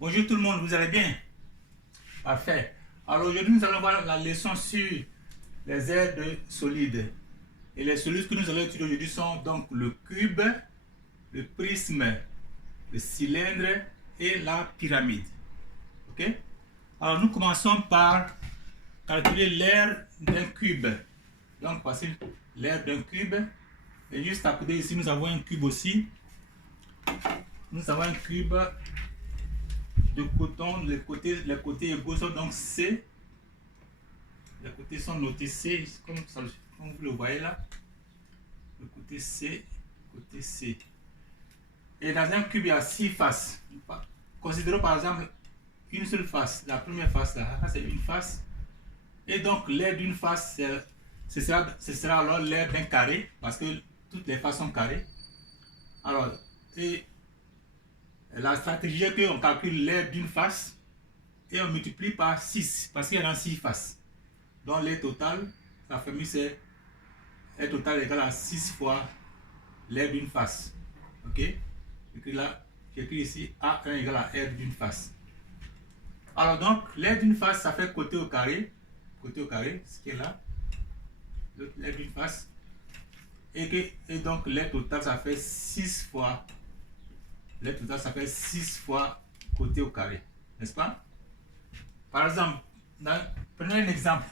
Bonjour tout le monde, vous allez bien? Parfait. Alors aujourd'hui, nous allons voir la leçon sur les aires de solides. Et les solides que nous allons étudier aujourd'hui sont donc le cube, le prisme, le cylindre et la pyramide. Ok? Alors nous commençons par calculer l'aire d'un cube. Donc voici l'aire d'un cube. Et juste à côté ici, nous avons un cube aussi. Nous avons un cube de coton, les côtés égaux sont donc C. Les côtés sont notés C, comme vous le voyez là. Le côté C, côté C. Et dans un cube, il y a 6 faces. Considérons par exemple une seule face. La première face là, c'est une face. Et donc l'aire d'une face, ce sera alors l'aire d'un carré, parce que toutes les faces sont carrées. Alors, et la stratégie est qu'on calcule l'aire d'une face et on multiplie par 6, parce qu'il y en a 6 faces. Donc l'aire totale, la formule c'est l'aire totale égale à 6 fois l'aire d'une face. Ok? J'écris ici A1 égale à R d'une face. Alors donc, l'aire d'une face, ça fait côté au carré, ce qui est là, l'aire d'une face. Et donc l'aire totale, ça fait 6 fois, l'aire totale, ça fait 6 fois côté au carré, n'est-ce pas? Par exemple, prenons un exemple.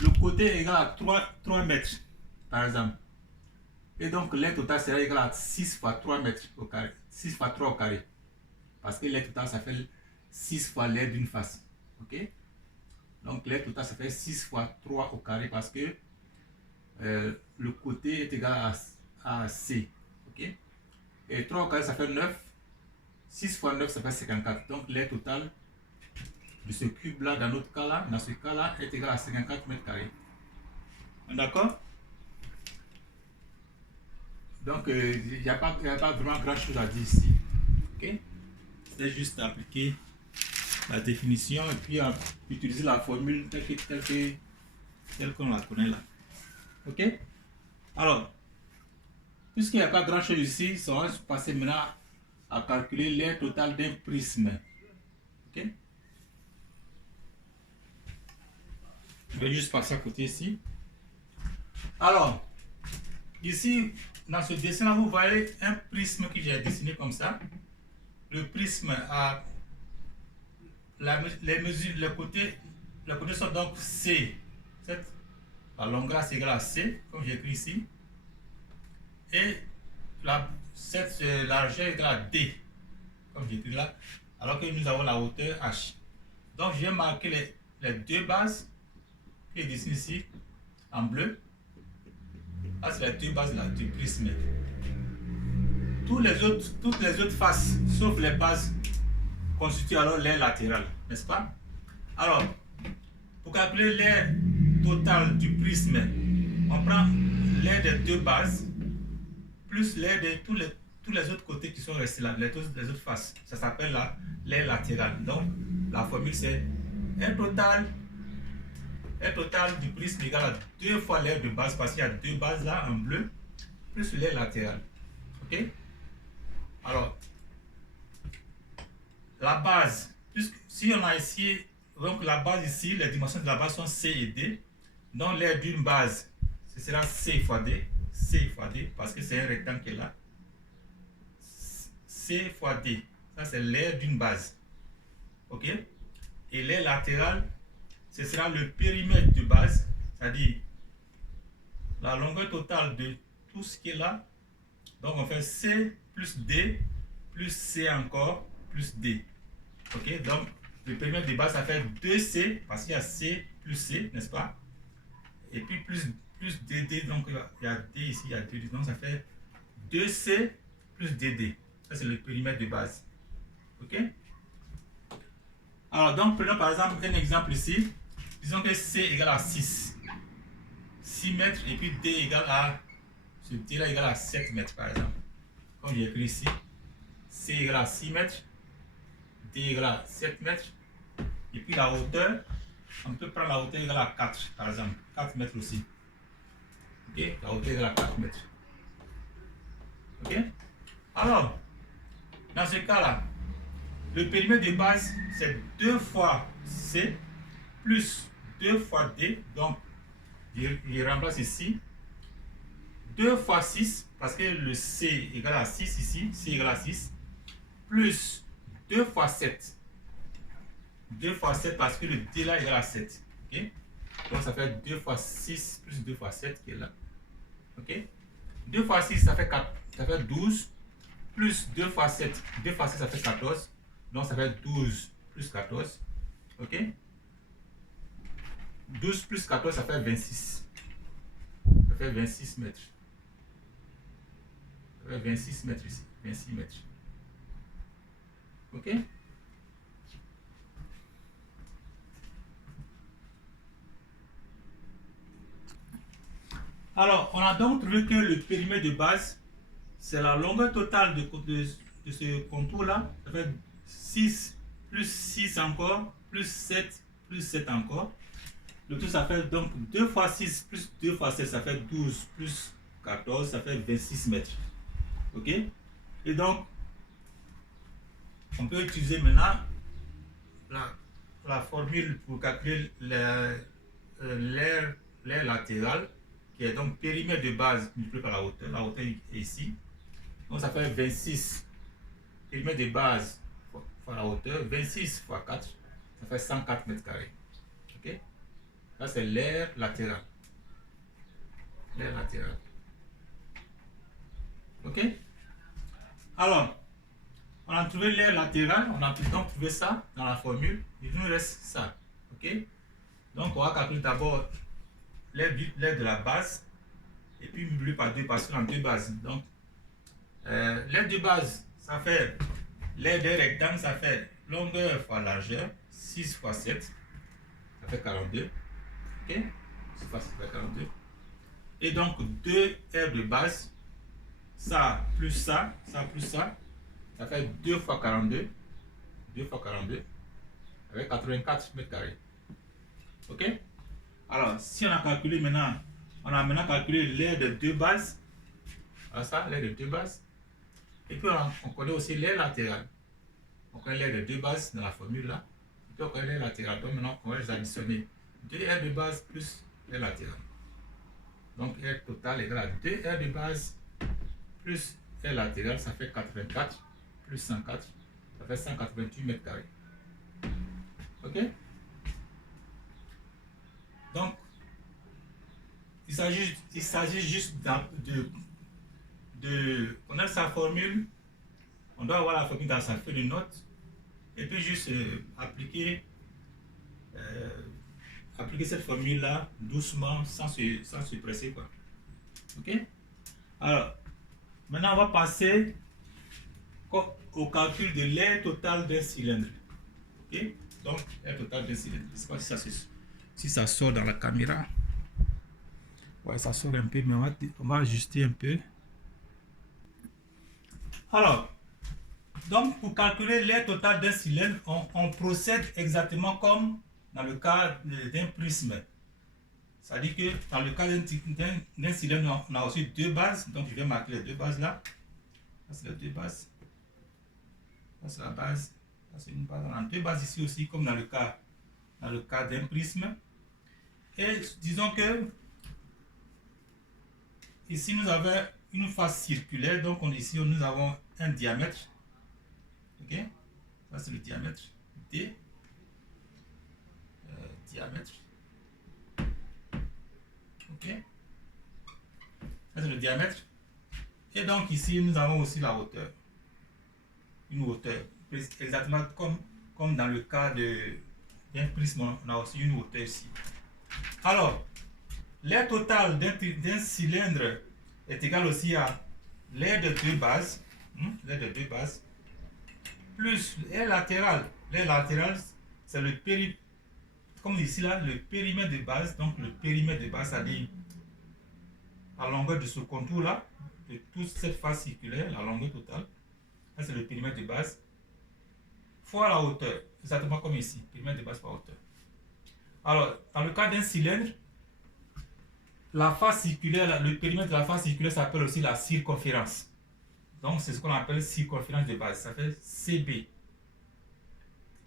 Le côté est égal à 3 mètres, par exemple. Et donc l'aire totale sera égal à 6 fois 3 mètres au carré, 6 fois 3 au carré. Parce que l'aire totale, ça fait 6 fois l'aire d'une face. Ok? Donc l'aire totale, ça fait 6 fois 3 au carré parce que le côté est égal à C. Ok? Et 3 au carré, ça fait 9. 6 fois 9, ça fait 54. Donc l'aire totale de ce cube-là, dans ce cas-là, est égal à 54 mètres carrés. D'accord? Donc, il n'y a pas vraiment grand-chose à dire ici. Ok? C'est juste appliquer la définition et puis utiliser la formule telle qu'on la connaît là. Ok? Alors, puisqu'il n'y a pas grand-chose ici, on va passer maintenant à calculer l'aire totale d'un prisme. Ok? Je vais juste passer à côté ici. Alors, ici, dans ce dessin-là, vous voyez un prisme que j'ai dessiné comme ça. Le prisme a les mesures, les côtés sont donc C. La longueur c'est égal à C, comme j'ai écrit ici. Et cette largeur est égale à D, comme j'ai écrit là. Alors que nous avons la hauteur H. Donc je vais marquer les deux bases que je dessine ici en bleu. Là, c'est les deux bases là, du prisme. Toutes les autres faces, sauf les bases, constituent alors l'aire latérale, n'est-ce pas? Alors, pour calculer l'aire totale du prisme, on prend l'aire des deux bases, plus l'aire de tous les autres côtés qui sont restés là, les autres faces. Ça s'appelle l'aire latérale. Donc, la formule c'est l'aire totale du prisme égale à 2 fois l'aire de base, parce qu'il y a deux bases là en bleu, plus l'aire latérale. Ok? Alors, la base, si on a ici, donc la base ici, les dimensions de la base sont C et D. Donc l'aire d'une base, ce sera C fois D, parce que c'est un rectangle qui est là. C fois D, ça c'est l'aire d'une base. Ok? Et l'aire latérale, ce sera le périmètre de base, c'est-à-dire la longueur totale de tout ce qui est là. Donc on fait C plus D plus C encore plus D. Ok, donc le périmètre de base ça fait 2C parce qu'il y a C plus C, n'est-ce pas? Et puis plus DD, donc il y a D ici, il y a 2D, donc ça fait 2C plus DD. Ça c'est le périmètre de base. Ok? Alors donc prenons par exemple un exemple ici. Disons que C égale à 6 mètres et puis D égale à, ce D là égale à 7 mètres par exemple. Comme j'ai écrit ici, C égale à 6 mètres, D égale à 7 mètres, et puis la hauteur, on peut prendre la hauteur égale à 4 par exemple, 4 mètres aussi. Ok, la hauteur égale à 4 mètres. Ok, alors, dans ce cas-là, le périmètre de base, c'est 2 fois C plus 2 fois D. Donc, il remplace ici 2 fois 6, parce que le C égale à 6 ici, C égale à 6, plus 2 fois 7. 2 fois 7 parce que le D là égale à 7. Okay? Donc, ça fait 2 fois 6 plus 2 fois 7 qui est là. Okay? 2 fois 6, ça fait 4, ça fait 12, plus 2 fois 7, 2 fois 7, ça fait 14. Donc, ça fait 12 plus 14. OK? 12 plus 14, ça fait 26. Ça fait 26 mètres. Ça fait 26 mètres ici. 26 mètres. OK? Alors, on a donc trouvé que le périmètre de base, c'est la longueur totale de ce contour-là. Ça fait 6 plus 6 encore, plus 7 plus 7 encore. Le tout, ça fait donc 2 fois 6 plus 2 fois 7, ça fait 12 plus 14, ça fait 26 mètres. OK? Et donc, on peut utiliser maintenant la formule pour calculer l'air latéral, qui est donc périmètre de base multiplié par la hauteur. La hauteur est ici. Donc, ça fait 26 périmètre de base fois la hauteur, 26 fois 4, ça fait 104 mètres carrés. OK? Là, c'est l'air latéral. L'air latéral. OK? Alors, on a trouvé l'air latéral, on a donc trouvé ça dans la formule. Il nous reste ça. OK? Donc, on va calculer d'abord l'air de la base et puis multiplier par 2 parce qu'on a 2 bases. Donc, l'air de base, ça fait l'air de rectangle, ça fait longueur fois largeur, 6 fois 7, ça fait 42. OK? 6 fois 7, ça fait 42. Et donc, 2 aires de base, ça plus ça, ça plus ça, ça fait 2 fois 42. 2 fois 42, avec 84 mètres carrés. OK? Alors, si on a calculé maintenant, on a maintenant calculé l'aire de 2 bases. Alors ça, l'aire de 2 bases. Et puis, on connaît aussi l'aire latérale. On connaît l'aire de 2 bases dans la formule là. Et puis, on connaît l'aire latérale. Donc, maintenant, on va les additionner. 2 aires de base plus l'aire latérale. Donc, aire totale égale à 2 aires de base plus aire latérale, ça fait 84 plus 104, ça fait 188 mètres carrés. OK? Donc, il s'agit juste de connaître sa formule. On doit avoir la formule dans sa feuille de notes et puis juste appliquer cette formule-là doucement, sans se presser, quoi. OK? Alors, maintenant, on va passer au calcul de l'air total d'un cylindre. OK? Donc, l'air total d'un cylindre. Je ne sais pas si ça sort dans la caméra. Ouais, ça sort un peu, mais on va ajuster un peu. Alors, donc pour calculer l'air total d'un cylindre, on procède exactement comme dans le cas d'un prisme. C'est-à-dire que dans le cas d'un cylindre, on a aussi 2 bases. Donc je vais marquer les 2 bases là. Ça c'est les 2 bases. Ça c'est la base. Ça c'est une base. On a 2 bases ici aussi, comme dans le cas d'un prisme. Et disons que ici nous avons une face circulaire. Donc ici nous avons un diamètre. OK? Ça c'est le diamètre D. Diamètre. OK? Ça c'est le diamètre. Et donc ici nous avons aussi la hauteur. Une hauteur. Exactement comme dans le cas d'un prisme, on a aussi une hauteur ici. Alors, l'air total d'un cylindre est égal aussi à l'air de 2 bases. L'air de 2 bases. Plus l'air latéral. L'air latéral, c'est le périmètre. Comme ici là, le périmètre de base. Donc le périmètre de base, c'est-à-dire la longueur de ce contour là, de toute cette face circulaire, la longueur totale. Ça c'est le périmètre de base. Fois la hauteur. Exactement comme ici. Périmètre de base par hauteur. Alors, dans le cas d'un cylindre, la face circulaire, le périmètre de la face circulaire s'appelle aussi la circonférence. Donc, c'est ce qu'on appelle circonférence de base. Ça fait CB.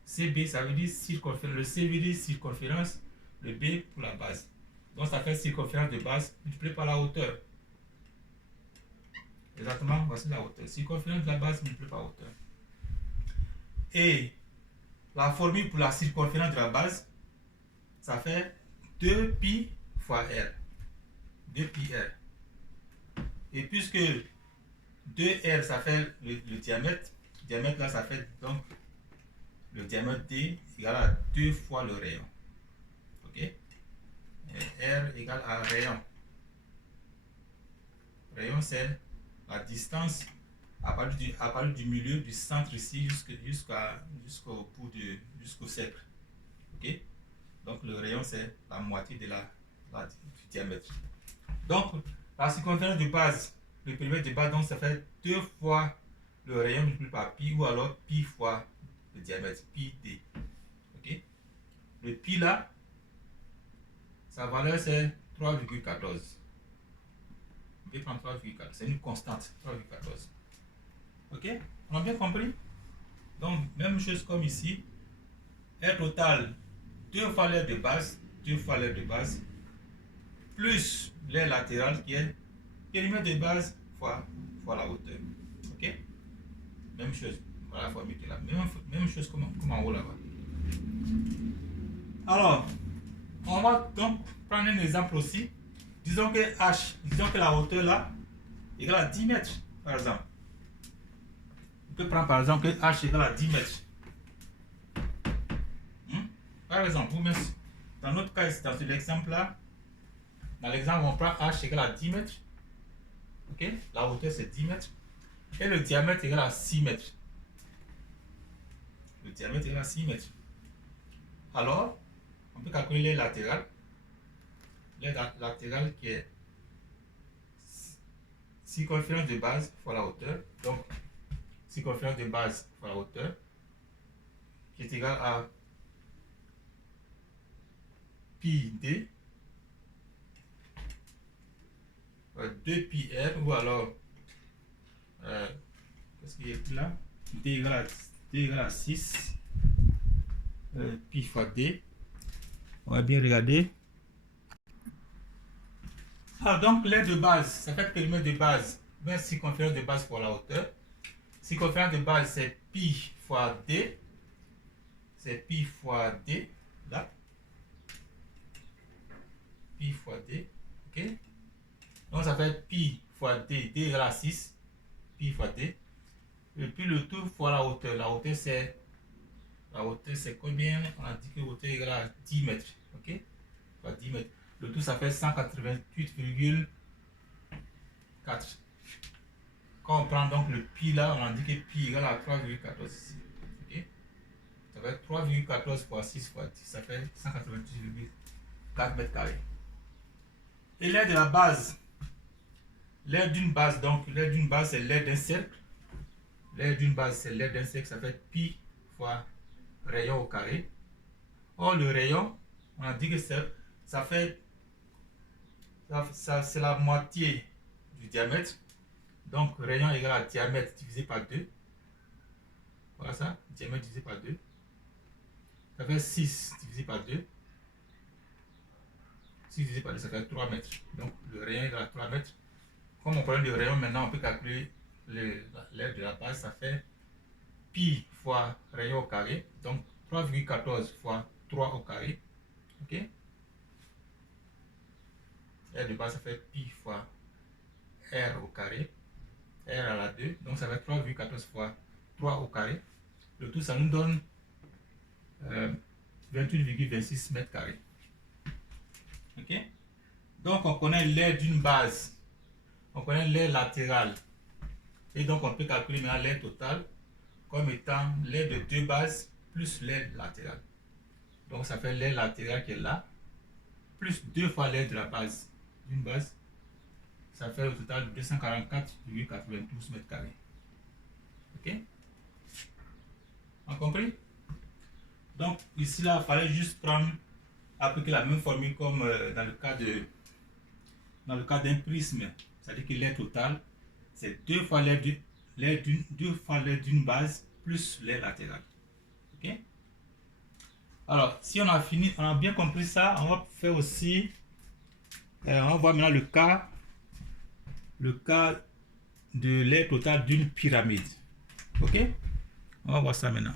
CB, ça veut dire circonférence. Le C veut dire circonférence, le B pour la base. Donc ça fait circonférence de base multiplié par la hauteur. Exactement, voici la hauteur. Circonférence de la base multiplié par hauteur. Et la formule pour la circonférence de la base, ça fait 2pi fois R. 2πr. Et puisque 2r, ça fait le diamètre, là, ça fait donc le diamètre D égale à 2 fois le rayon. Ok? Et R égale à rayon. Rayon, c'est la distance à partir du milieu du centre ici jusqu'au bout jusqu'au cercle. Ok? Donc le rayon, c'est la moitié du diamètre. Donc la circonférence de base, le périmètre de base, donc ça fait 2 fois le rayon multiplié par pi, ou alors pi fois le diamètre, pi d. Ok? Le pi là, sa valeur c'est 3,14. On peut prendre 3,14, c'est une constante, 3,14. Ok? On a bien compris? Donc même chose comme ici, R total 2 fois l'aire de base, 2 fois l'aire de base, plus l'aire latérale qui est périmètre de base fois la hauteur. Ok? Même chose. Voilà la formule qui est là. Même chose comme en haut là-bas. Alors, on va donc prendre un exemple aussi. Disons que la hauteur là égale à 10 mètres, par exemple. On peut prendre par exemple que H égale à 10 mètres. Par exemple, dans notre cas, dans cet exemple-là, dans l'exemple, on prend H égale à 10 mètres. Ok? La hauteur, c'est 10 mètres. Et le diamètre égale à 6 mètres. Le diamètre égale à 6 mètres. Alors, on peut calculer l'aire latérale. L'aire latérale qui est circonférence de base fois la hauteur. Donc, circonférence de base fois la hauteur, qui est égale à pi d 2πr, ou alors qu'est-ce qu'il y a là, d égale à 6 pi fois d. On va bien regarder. Alors donc l'aire de base, ça fait périmètre de base, mais circonférence de base fois la hauteur. Circonférence de base, c'est pi fois d, c'est pi fois d là, pi fois d. Ok? Donc ça fait pi fois d, d égale à 6, pi fois d. Et puis le tout fois la hauteur. La hauteur c'est combien? On a dit que la hauteur égale à 10 mètres. Ok? Fois 10 mètres. Le tout ça fait 188,4. Quand on prend donc le pi là, on a dit que pi égale à 3,14 ici. Ok? Ça fait 3,14 fois 6 fois 10, ça fait 188,4 mètres carrés. Et l'aire de la base, l'aire d'une base, donc l'aire d'une base c'est l'aire d'un cercle. L'aire d'une base c'est l'aire d'un cercle, ça fait pi fois rayon au carré. Or le rayon, on a dit que c'est la moitié du diamètre. Donc rayon égale à diamètre divisé par 2. Voilà ça, diamètre divisé par 2. Ça fait 6 divisé par 2. 6 divisé par 2, ça fait 3 mètres. Donc le rayon égale à 3 mètres. Comme on connaît le rayon, maintenant on peut calculer l'aire de la base. Ça fait pi fois rayon au carré. Donc 3,14 fois 3 au carré. Ok? L'aire de base, ça fait pi fois r au carré. R à la 2. Donc ça fait 3,14 fois 3 au carré. Le tout, ça nous donne 28,26 mètres carrés. Ok? Donc on connaît l'aire d'une base. On connaît l'aire latérale. Et donc on peut calculer maintenant l'aire totale comme étant l'aire de deux bases plus l'aire latérale. Donc ça fait l'aire latérale qui est là, plus 2 fois l'aire de la base d'une base. Ça fait au total 244,92 mètres carrés. Ok? On a compris? Donc ici là, il fallait juste appliquer la même formule comme dans le cas d'un prisme. C'est-à-dire que l'aire totale, c'est 2 fois l'aire d'une base plus l'aire latérale. Ok? Alors, si on a fini, on a bien compris ça, on va faire aussi, on va voir maintenant le cas de l'aire totale d'une pyramide. Ok? On va voir ça maintenant.